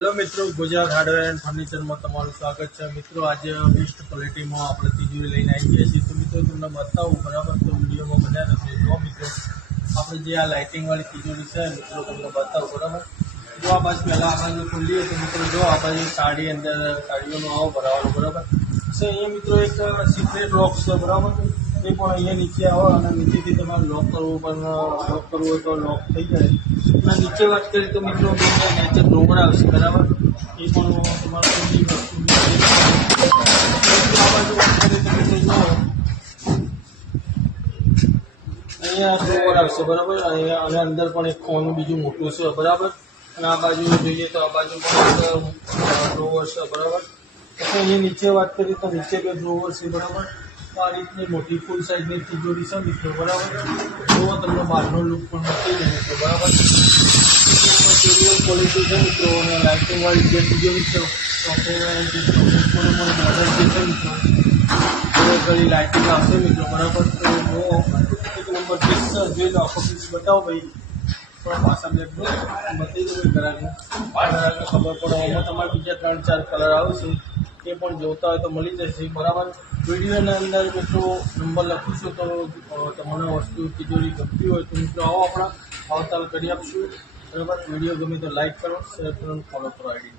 Hello मित्रों, Gujarat hardware and furniture में तमारुं स्वागत है। मित्रों, आज बेस्ट क्वॉलिटी में आपणे तिजोरी लईने आई गया छीए। तो मित्रों तमने बतावुं बराबर, तो विडियो में बन्या रहे। जो मित्रों आपणे जे आ लाइटिंग वाली तिजोरी है मित्रों तमने बतावुं बराबर। जो आ बाजू पहला आ बाजू खोलीए तो मित्रों जो आ बाजू साड़ी अंदर साड़ीओनो आवो भरावानो बराबर से। अहींया मित्रों एक सीक्रेट लॉक है बराबर। ये पण अहींया नीचे आवे अने नीचेथी तमारे लॉक करवुं पण लॉक करवुं होय तो लॉक थई जाय। અને નીચે વાત કરીએ તો મિત્રો નેચર ડ્રોવર આવશે બરાબર। એ પણ તમારે બધી વસ્તુ આ બાજુ વાત કરીએ તો મિત્રો જો અહીંયા ડ્રોવર આવશે બરાબર। અહીંયા અને અંદર પણ એક કોનું બીજું મોટું છે બરાબર। અને આ બાજુ જોઈએ તો આ બાજુ પણ ડ્રોવર છે બરાબર। પછી અહીંયા નીચે વાત કરીએ તો નીચે બે ડ્રોવર છે બરાબર। તો આ રીતની મોટી ફૂલ સાઇઝની તિજોરી છે મિત્રો બરાબર। જો તમને બહારનો લુક પણ મળી જાય મિત્રો બરાબર। मटेरियल क्वालिटी है मित्रों और लाइटिंग वाली जे तिजोरी है तो मित्रों लाइटिंग आपसे मित्रों बराबर। तो वो एक नंबर पीस जो आखो पीस बताओ भाई थोड़ा पासा ब्लेक बता दो कलर खबर पड़े एम तमारे बीजा 3-4 कलर आवशे ये पण जोता हो तो मिली जशे बराबर। विडियो अंदर मित्रों नंबर लखूँ छो तो तमने वस्तु तिजोरी गमती हो तो मित्रों आओ अपना आवताल करी आपशुं बराबर। वीडियो गमे तो लाइक करो, शेयर करो, फॉलो करो आईडी।